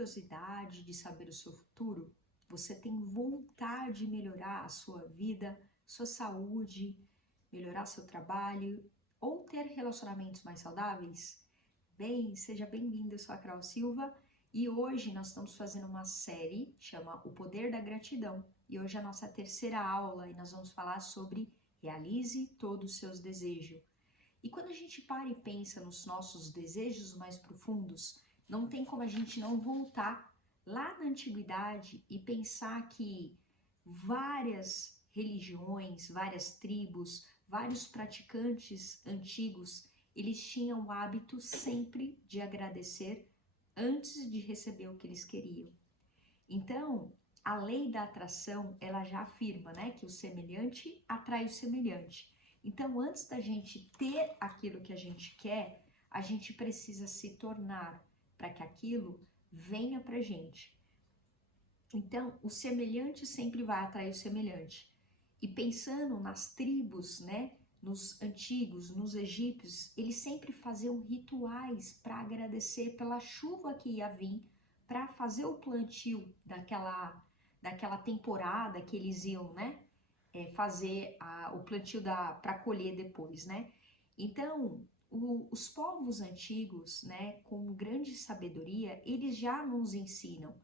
curiosidade de saber o seu futuro? Você tem vontade de melhorar a sua vida, sua saúde, melhorar seu trabalho ou ter relacionamentos mais saudáveis? Bem, seja bem-vindo, eu sou a Carol Silva e hoje nós estamos fazendo uma série chama O Poder da Gratidão. E hoje é a nossa terceira aula e nós vamos falar sobre realize todos os seus desejos. E quando a gente para e pensa nos nossos desejos mais profundos, não tem como a gente não voltar lá na antiguidade e pensar que várias religiões, várias tribos, vários praticantes antigos, eles tinham o hábito sempre de agradecer antes de receber o que eles queriam. Então, a lei da atração, ela já afirma, né, que o semelhante atrai o semelhante. Então, antes da gente ter aquilo que a gente quer, a gente precisa se tornar para que aquilo venha pra gente. Então, o semelhante sempre vai atrair o semelhante. E pensando nas tribos, né, nos antigos, nos egípcios, eles sempre faziam rituais para agradecer pela chuva que ia vir, para fazer o plantio daquela temporada que eles iam, né, fazer o plantio para colher depois, né? Então, os povos antigos, né, com grande sabedoria, eles já nos ensinam.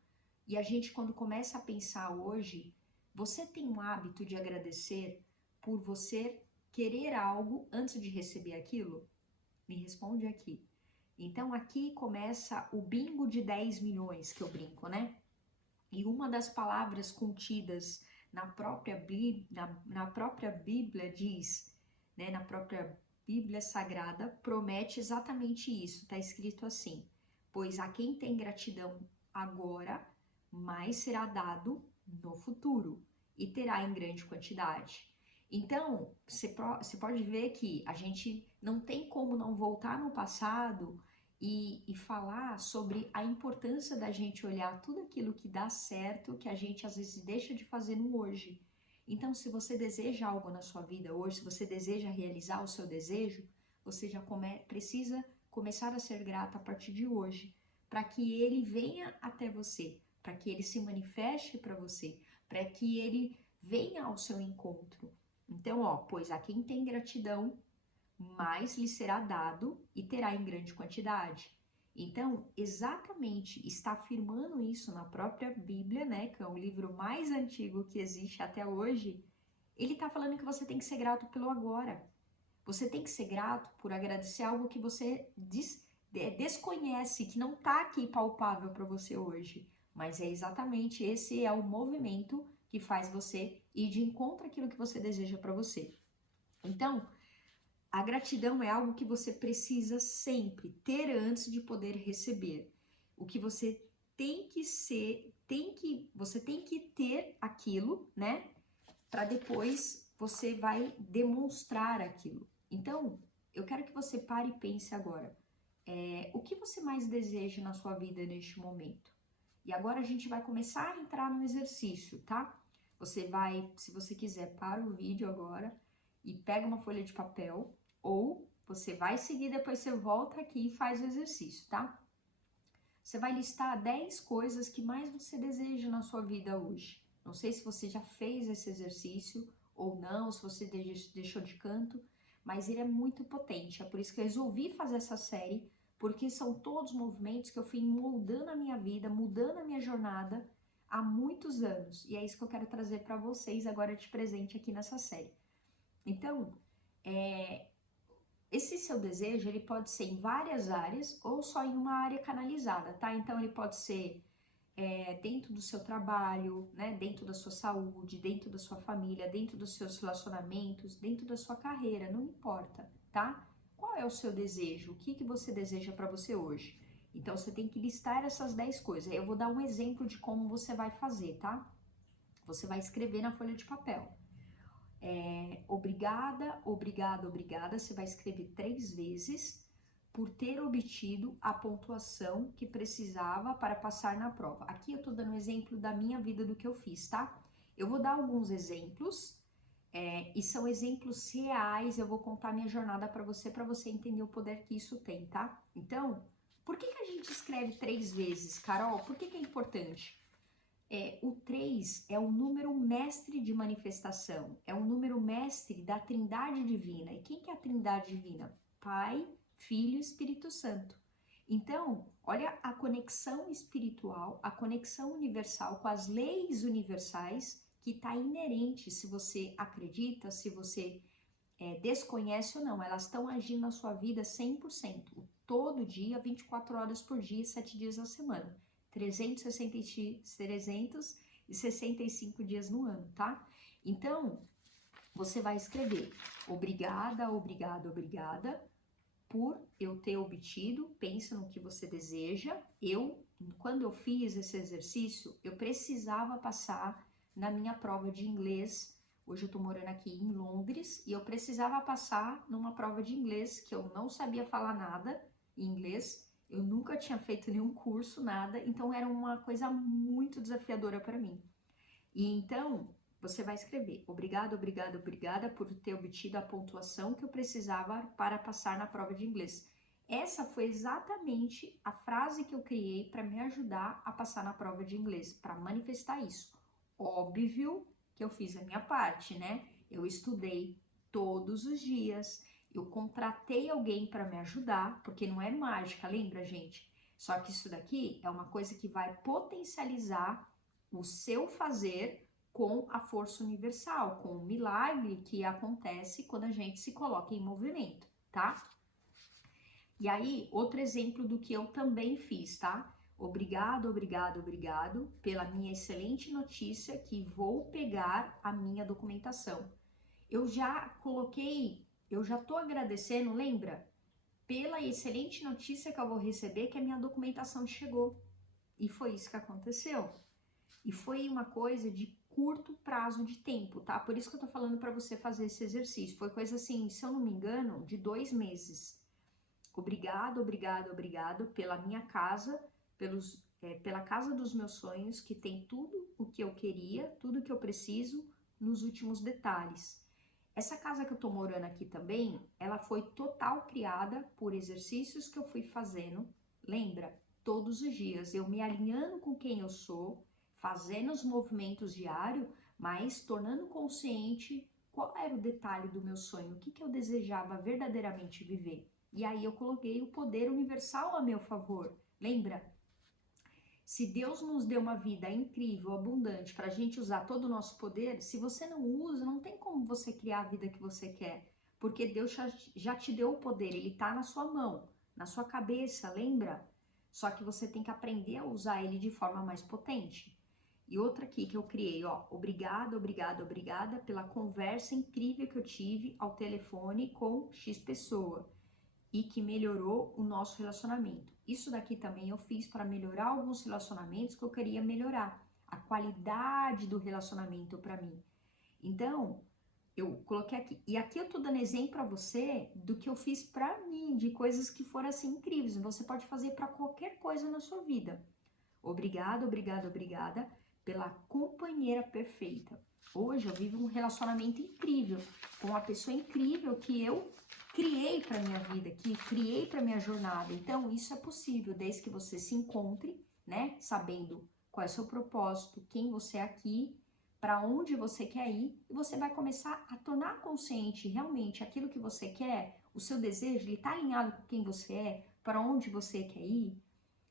E a gente, quando começa a pensar hoje, você tem um hábito de agradecer por você querer algo antes de receber aquilo? Me responde aqui. Então, aqui começa o bingo de 10 milhões que eu brinco, né? E uma das palavras contidas na própria Bíblia diz, né, na própria Bíblia Sagrada, promete exatamente isso. Está escrito assim: pois a quem tem gratidão agora, mais será dado no futuro e terá em grande quantidade. Então, você pode ver que a gente não tem como não voltar no passado e falar sobre a importância da gente olhar tudo aquilo que dá certo, que a gente às vezes deixa de fazer no hoje. Então, se você deseja algo na sua vida hoje, se você deseja realizar o seu desejo, você já precisa começar a ser grata a partir de hoje, para que ele venha até você, para que ele se manifeste para você, para que ele venha ao seu encontro. Então, pois a quem tem gratidão, mais lhe será dado e terá em grande quantidade. Então, exatamente, está afirmando isso na própria Bíblia, né, que é o livro mais antigo que existe até hoje. Ele está falando que você tem que ser grato pelo agora. Você tem que ser grato por agradecer algo que você desconhece, que não está aqui palpável para você hoje. Mas é exatamente esse é o movimento que faz você ir de encontro àquilo que você deseja para você. Então, a gratidão é algo que você precisa sempre ter antes de poder receber. O que você tem que ser, você tem que ter aquilo, né? Para depois você vai demonstrar aquilo. Então, eu quero que você pare e pense agora. O que você mais deseja na sua vida neste momento? E agora a gente vai começar a entrar no exercício, tá? Você vai, se você quiser, para o vídeo agora e pega uma folha de papel, ou você vai seguir, depois você volta aqui e faz o exercício, tá? Você vai listar 10 coisas que mais você deseja na sua vida hoje. Não sei se você já fez esse exercício ou não, se você deixou de canto, mas ele é muito potente. É por isso que eu resolvi fazer essa série, porque são todos movimentos que eu fui moldando a minha vida, mudando a minha jornada há muitos anos. E é isso que eu quero trazer para vocês agora de presente aqui nessa série. Então, esse seu desejo, ele pode ser em várias áreas ou só em uma área canalizada, tá? Então, ele pode ser dentro do seu trabalho, né? Dentro da sua saúde, dentro da sua família, dentro dos seus relacionamentos, dentro da sua carreira, não importa, tá? Qual é o seu desejo? O que você deseja para você hoje? Então, você tem que listar essas 10 coisas. Eu vou dar um exemplo de como você vai fazer, tá? Você vai escrever na folha de papel. Obrigada, obrigada, obrigada. Você vai escrever 3 vezes por ter obtido a pontuação que precisava para passar na prova. Aqui eu tô dando um exemplo da minha vida, do que eu fiz, tá? Eu vou dar alguns exemplos, e são exemplos reais. Eu vou contar minha jornada para você entender o poder que isso tem, tá? Então, Por que a gente escreve 3 vezes, Carol? Por que é importante? O 3 é o número mestre de manifestação, é o número mestre da Trindade Divina. E quem que é a Trindade Divina? Pai, Filho e Espírito Santo. Então, olha a conexão espiritual, a conexão universal com as leis universais que está inerente, se você acredita, se você desconhece ou não, elas estão agindo na sua vida 100%, todo dia, 24 horas por dia, 7 dias na semana, 365 dias no ano, tá? Então, você vai escrever: obrigada, obrigada, obrigada por eu ter obtido, pensa no que você deseja. Quando eu fiz esse exercício, eu precisava passar na minha prova de inglês. Hoje eu tô morando aqui em Londres e eu precisava passar numa prova de inglês que eu não sabia falar nada em inglês, eu nunca tinha feito nenhum curso, nada, então era uma coisa muito desafiadora para mim. E então, você vai escrever: obrigado, obrigada, obrigada por ter obtido a pontuação que eu precisava para passar na prova de inglês. Essa foi exatamente a frase que eu criei para me ajudar a passar na prova de inglês, para manifestar isso. Óbvio que eu fiz a minha parte, né? Eu estudei todos os dias, eu contratei alguém para me ajudar, porque não é mágica, lembra, gente? Só que isso daqui é uma coisa que vai potencializar o seu fazer com a força universal, com o milagre que acontece quando a gente se coloca em movimento, tá? E aí, outro exemplo do que eu também fiz, tá? Obrigado, obrigado, obrigado pela minha excelente notícia que vou pegar a minha documentação. Eu já tô agradecendo, lembra? Pela excelente notícia que eu vou receber que a minha documentação chegou. E foi isso que aconteceu. E foi uma coisa de curto prazo de tempo, tá? Por isso que eu tô falando para você fazer esse exercício. Foi coisa assim, se eu não me engano, de 2 meses. Obrigado, obrigado, obrigado pela minha casa, pela casa dos meus sonhos, que tem tudo o que eu queria, tudo o que eu preciso nos últimos detalhes. Essa casa que eu tô morando aqui também, ela foi total criada por exercícios que eu fui fazendo, lembra? Todos os dias, eu me alinhando com quem eu sou, fazendo os movimentos diários, mas tornando consciente qual era o detalhe do meu sonho, o que eu desejava verdadeiramente viver. E aí eu coloquei o poder universal a meu favor. Lembra? Se Deus nos deu uma vida incrível, abundante, para a gente usar todo o nosso poder, se você não usa, não tem como você criar a vida que você quer. Porque Deus já te deu o poder, ele está na sua mão, na sua cabeça, lembra? Só que você tem que aprender a usar ele de forma mais potente. E outra aqui que eu criei, ó: obrigada, obrigada, obrigada pela conversa incrível que eu tive ao telefone com X pessoa e que melhorou o nosso relacionamento. Isso daqui também eu fiz para melhorar alguns relacionamentos que eu queria melhorar, a qualidade do relacionamento para mim. Então, eu coloquei aqui, e aqui eu tô dando exemplo para você do que eu fiz para mim, de coisas que foram assim incríveis. Você pode fazer para qualquer coisa na sua vida. Obrigada, obrigada, obrigada pela companheira perfeita. Hoje eu vivo um relacionamento incrível com uma pessoa incrível que eu criei para minha vida, que criei para minha jornada. Então isso é possível desde que você se encontre, né, sabendo qual é o seu propósito, quem você é aqui, para onde você quer ir, e você vai começar a tornar consciente realmente aquilo que você quer, o seu desejo, ele está alinhado com quem você é, para onde você quer ir.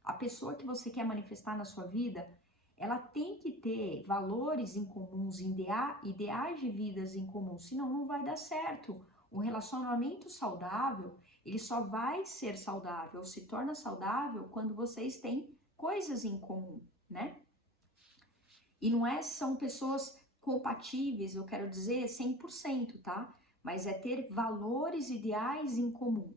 A pessoa que você quer manifestar na sua vida, ela tem que ter valores em comuns, ideais de vidas em comum, senão não vai dar certo. Um relacionamento saudável, ele só vai ser saudável, se torna saudável quando vocês têm coisas em comum, né? E não são pessoas compatíveis, eu quero dizer 100%, tá? Mas é ter valores ideais em comum.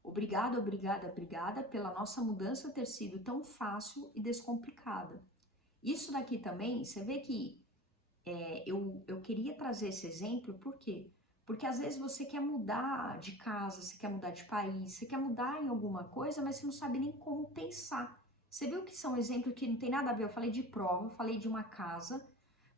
Obrigada, obrigada, obrigada pela nossa mudança ter sido tão fácil e descomplicada. Isso daqui também, você vê que eu queria trazer esse exemplo, por quê? Porque às vezes você quer mudar de casa, você quer mudar de país, você quer mudar em alguma coisa, mas você não sabe nem como pensar. Você viu que são exemplos que não tem nada a ver? Eu falei de prova, falei de uma casa,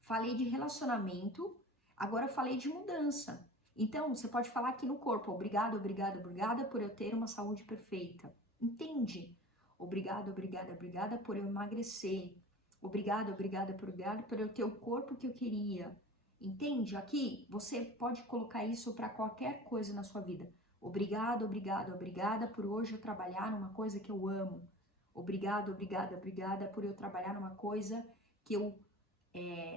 falei de relacionamento, agora eu falei de mudança. Então, você pode falar aqui no corpo: obrigado, obrigada, obrigada por eu ter uma saúde perfeita. Entende? Obrigada, obrigada, obrigada por eu emagrecer. Obrigada, obrigada, obrigada por eu ter o corpo que eu queria. Entende? Aqui você pode colocar isso para qualquer coisa na sua vida. Obrigado, obrigada, obrigada por hoje eu trabalhar numa coisa que eu amo. Obrigado, obrigada, obrigada por eu trabalhar numa coisa que eu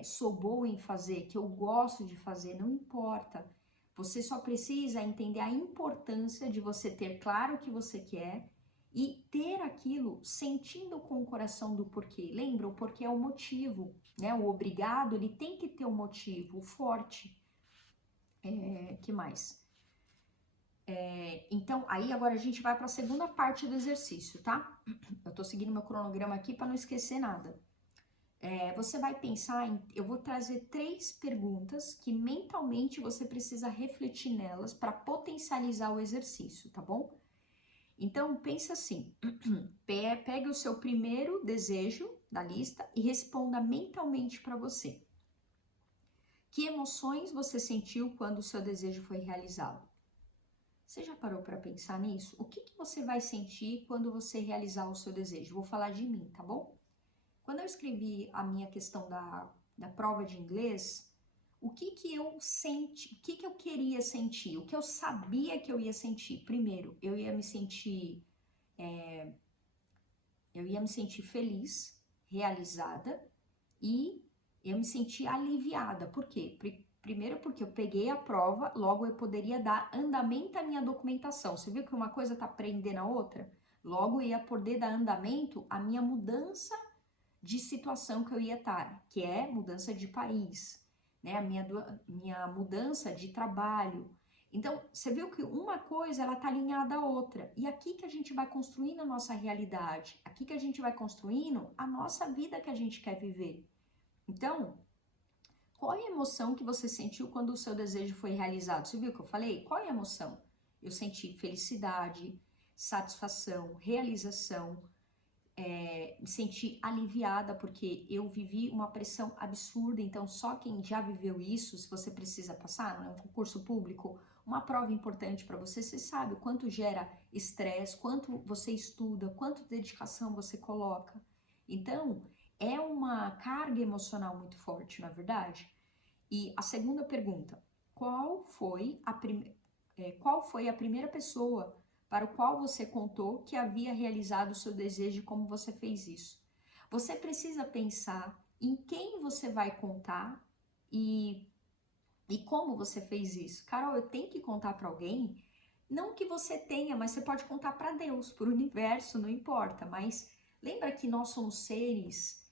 sou boa em fazer, que eu gosto de fazer, não importa. Você só precisa entender a importância de você ter claro o que você quer e ter aquilo sentindo com o coração do porquê. Lembra? O porquê é o motivo, né? O obrigado, ele tem que ter um motivo forte. Que mais? Então, aí agora a gente vai para a segunda parte do exercício, tá? Eu tô seguindo meu cronograma aqui para não esquecer nada. Você vai pensar eu vou trazer 3 perguntas que mentalmente você precisa refletir nelas para potencializar o exercício, tá bom? Então, pensa assim, pegue o seu primeiro desejo da lista e responda mentalmente para você. Que emoções você sentiu quando o seu desejo foi realizado? Você já parou para pensar nisso? O que você vai sentir quando você realizar o seu desejo? Vou falar de mim, tá bom? Quando eu escrevi a minha questão da prova de inglês, o que eu senti, o que eu queria sentir, o que eu sabia que eu ia sentir? Primeiro, eu ia me sentir feliz, realizada e eu me senti aliviada. Por quê? Primeiro porque eu peguei a prova, logo eu poderia dar andamento à minha documentação. Você viu que uma coisa está prendendo a outra? Logo eu ia poder dar andamento à minha mudança de situação que eu ia estar, que é mudança de país, né? A minha mudança de trabalho. Então, você viu que uma coisa, ela tá alinhada à outra. E aqui que a gente vai construindo a nossa realidade. Aqui que a gente vai construindo a nossa vida que a gente quer viver. Então, qual é a emoção que você sentiu quando o seu desejo foi realizado? Você viu o que eu falei? Qual é a emoção? Eu senti felicidade, satisfação, realização, me senti aliviada porque eu vivi uma pressão absurda, então só quem já viveu isso, se você precisa passar, não é um concurso público, uma prova importante para você, você sabe o quanto gera estresse, quanto você estuda, quanto dedicação você coloca. Então, é uma carga emocional muito forte, não é verdade? E a segunda pergunta, qual foi a primeira pessoa para o qual você contou que havia realizado o seu desejo e como você fez isso? Você precisa pensar em quem você vai contar e como você fez isso. Carol, eu tenho que contar para alguém? Não que você tenha, mas você pode contar para Deus, para o universo, não importa. Mas lembra que nós somos seres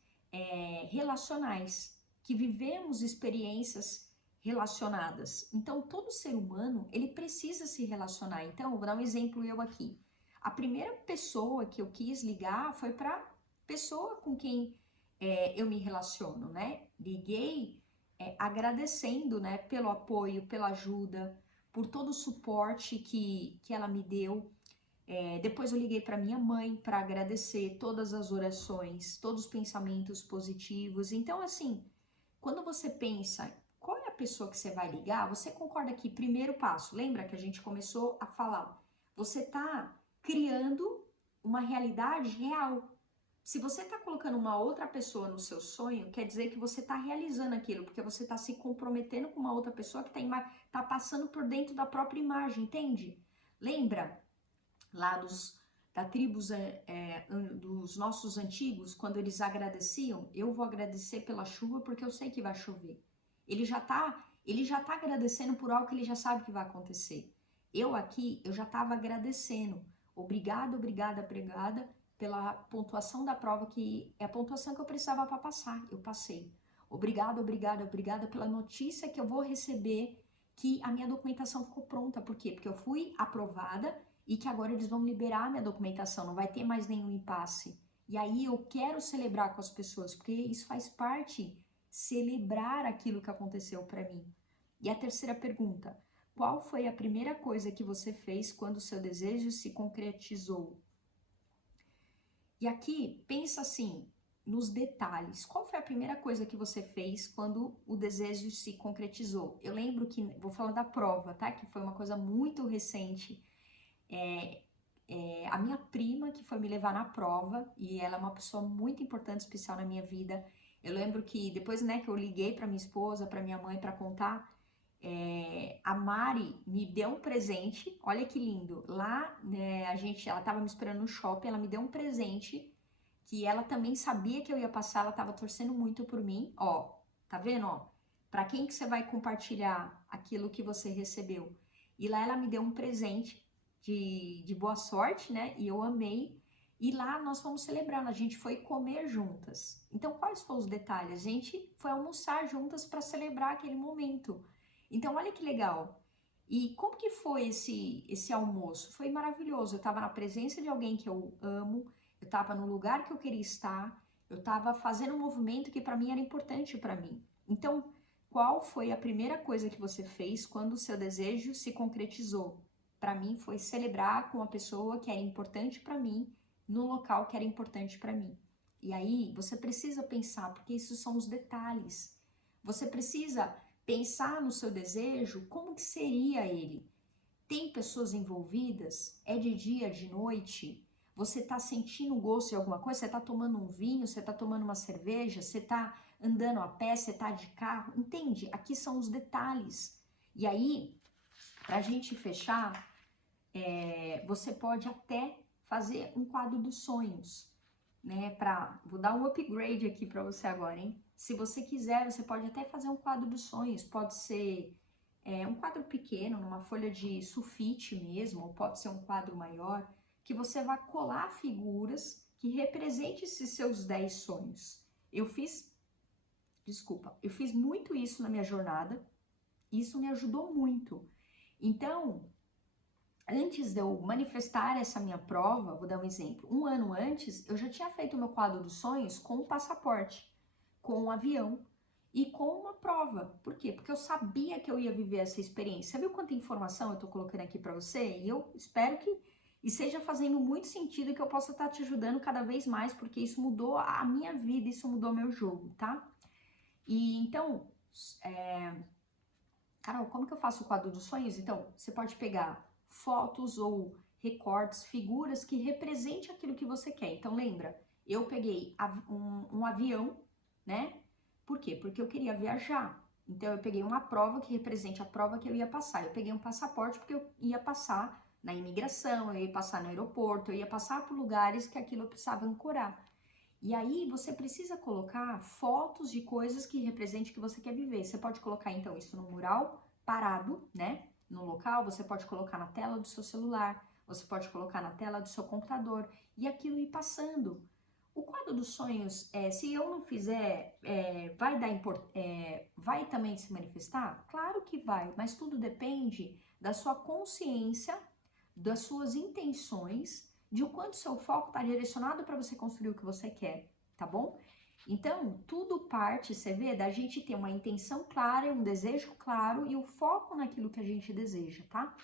relacionais, que vivemos experiências relacionadas. Então, todo ser humano, ele precisa se relacionar. Então, vou dar um exemplo eu aqui. A primeira pessoa que eu quis ligar foi para pessoa com quem eu me relaciono, né? Liguei agradecendo, né, pelo apoio, pela ajuda, por todo o suporte que ela me deu. Depois eu liguei para minha mãe para agradecer todas as orações, todos os pensamentos positivos. Então, assim, quando você pensa qual é a pessoa que você vai ligar, você concorda que primeiro passo, lembra que a gente começou a falar, você está criando uma realidade real. Se você está colocando uma outra pessoa no seu sonho, quer dizer que você está realizando aquilo, porque você está se comprometendo com uma outra pessoa que está passando por dentro da própria imagem, entende? Lembra lá da tribos dos nossos antigos, quando eles agradeciam, eu vou agradecer pela chuva porque eu sei que vai chover. Ele já tá agradecendo por algo que ele já sabe que vai acontecer. Eu aqui, eu já estava agradecendo. Obrigada, obrigada, obrigada pela pontuação da prova, que é a pontuação que eu precisava para passar. Eu passei. Obrigada, obrigada, obrigada pela notícia que eu vou receber que a minha documentação ficou pronta. Por quê? Porque eu fui aprovada e que agora eles vão liberar a minha documentação, não vai ter mais nenhum impasse. E aí eu quero celebrar com as pessoas, porque isso faz parte, celebrar aquilo que aconteceu para mim. E a terceira pergunta, qual foi a primeira coisa que você fez quando o seu desejo se concretizou? E aqui, pensa assim, nos detalhes. Qual foi a primeira coisa que você fez quando o desejo se concretizou? Eu lembro que, vou falar da prova, tá? Que foi uma coisa muito recente. A minha prima que foi me levar na prova, e ela é uma pessoa muito importante, especial na minha vida. Eu lembro que depois, né, que eu liguei para minha esposa, para minha mãe para contar, a Mari me deu um presente, olha que lindo. Lá, né, ela estava me esperando no shopping, ela me deu um presente que ela também sabia que eu ia passar, ela estava torcendo muito por mim. Ó, tá vendo, ó? Para quem que você vai compartilhar aquilo que você recebeu? E lá ela me deu um presente de boa sorte, né? E eu amei. E lá nós fomos celebrando, a gente foi comer juntas. Então, quais foram os detalhes? A gente foi almoçar juntas para celebrar aquele momento. Então, olha que legal. E como que foi esse almoço? Foi maravilhoso. Eu estava na presença de alguém que eu amo, eu estava no lugar que eu queria estar, eu estava fazendo um movimento que para mim era importante para mim. Então, qual foi a primeira coisa que você fez quando o seu desejo se concretizou? Para mim foi celebrar com a pessoa que era importante para mim, no local que era importante para mim. E aí você precisa pensar, porque isso são os detalhes. Você precisa pensar no seu desejo, como que seria ele? Tem pessoas envolvidas? É de dia, de noite? Você está sentindo o gosto de alguma coisa? Você está tomando um vinho? Você está tomando uma cerveja? Você está andando a pé? Você está de carro? Entende? Aqui são os detalhes. E aí, para a gente fechar, você pode até fazer um quadro dos sonhos, né? Vou dar um upgrade aqui para você agora, hein? Se você quiser, você pode até fazer um quadro dos sonhos. Pode ser um quadro pequeno, numa folha de sulfite mesmo, ou pode ser um quadro maior, que você vai colar figuras que representem esses seus 10 sonhos. Eu fiz muito isso na minha jornada, isso me ajudou muito. Então, antes de eu manifestar essa minha prova, vou dar um exemplo, 1 ano antes, eu já tinha feito o meu quadro dos sonhos com um passaporte, com um avião, e com uma prova. Por quê? Porque eu sabia que eu ia viver essa experiência. Você viu quanta informação eu tô colocando aqui para você? E eu espero que esteja fazendo muito sentido e que eu possa estar te ajudando cada vez mais, porque isso mudou a minha vida, isso mudou meu jogo, tá? E então, Carol, como que eu faço o quadro dos sonhos? Então, você pode pegar fotos ou recortes, figuras que representem aquilo que você quer. Então, lembra, eu peguei um avião, né? Por quê? Porque eu queria viajar. Então, eu peguei uma prova que represente a prova que eu ia passar. Eu peguei um passaporte porque eu ia passar na imigração, eu ia passar no aeroporto, eu ia passar por lugares que aquilo eu precisava ancorar. E aí, você precisa colocar fotos de coisas que representem o que você quer viver. Você pode colocar, então, isso no mural parado, né? No local, você pode colocar na tela do seu celular, você pode colocar na tela do seu computador e aquilo ir passando. O quadro dos sonhos, se eu não fizer, vai também se manifestar? Claro que vai, mas tudo depende da sua consciência, das suas intenções, de o quanto seu foco está direcionado para você construir o que você quer, tá bom? Então, tudo parte, você vê, da gente ter uma intenção clara, um desejo claro e o foco naquilo que a gente deseja, tá?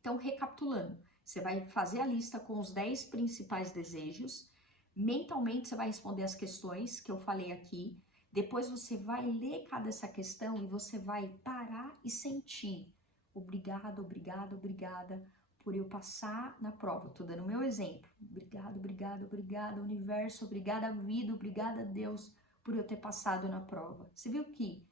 Então, recapitulando, você vai fazer a lista com os 10 principais desejos. Mentalmente, você vai responder as questões que eu falei aqui. Depois, você vai ler cada essa questão e você vai parar e sentir. Obrigado, obrigada, obrigada por eu passar na prova. Tô dando meu exemplo. Obrigado, obrigado, obrigada, universo. Obrigada, vida. Obrigada, Deus, por eu ter passado na prova. Você viu que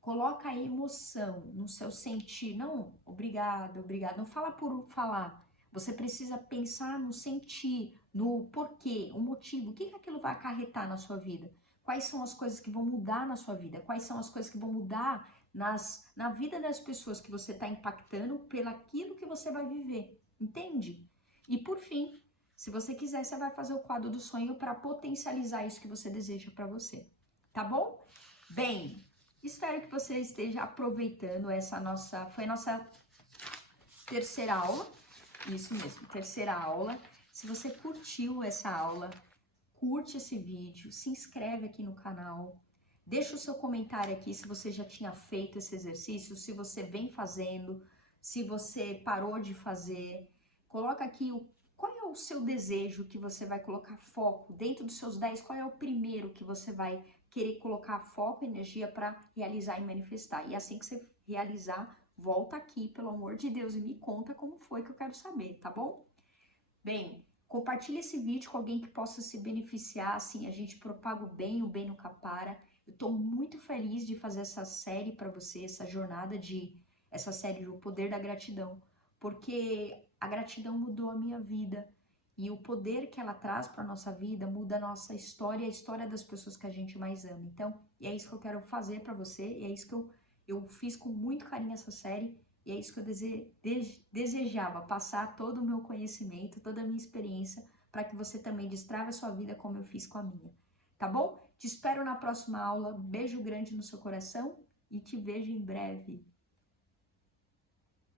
coloca a emoção no seu sentir. Não, obrigado, obrigado. Não fala por falar. Você precisa pensar no sentir, no porquê, o motivo. O que aquilo vai acarretar na sua vida? Quais são as coisas que vão mudar na sua vida? Quais são as coisas que vão mudar na vida das pessoas que você está impactando pelaquilo que você vai viver? Entende? E por fim, se você quiser, você vai fazer o quadro do sonho para potencializar isso que você deseja para você. Tá bom? Bem, espero que você esteja aproveitando foi a nossa terceira aula, isso mesmo, terceira aula. Se você curtiu essa aula, curte esse vídeo, se inscreve aqui no canal, deixa o seu comentário aqui se você já tinha feito esse exercício, se você vem fazendo, se você parou de fazer, coloca aqui qual é o seu desejo que você vai colocar foco, dentro dos seus 10, qual é o primeiro que você vai querer colocar foco e energia para realizar e manifestar. E assim que você realizar, volta aqui, pelo amor de Deus, e me conta como foi que eu quero saber, tá bom? Bem, compartilhe esse vídeo com alguém que possa se beneficiar, assim a gente propaga o bem nunca para. Eu estou muito feliz de fazer essa série para você, essa série do Poder da Gratidão, porque a gratidão mudou a minha vida e o poder que ela traz para nossa vida muda a nossa história e a história das pessoas que a gente mais ama. Então, é isso que eu quero fazer para você, e é isso que eu fiz com muito carinho essa série. E é isso que eu desejava, passar todo o meu conhecimento, toda a minha experiência, para que você também destrave a sua vida como eu fiz com a minha. Tá bom? Te espero na próxima aula. Beijo grande no seu coração e te vejo em breve.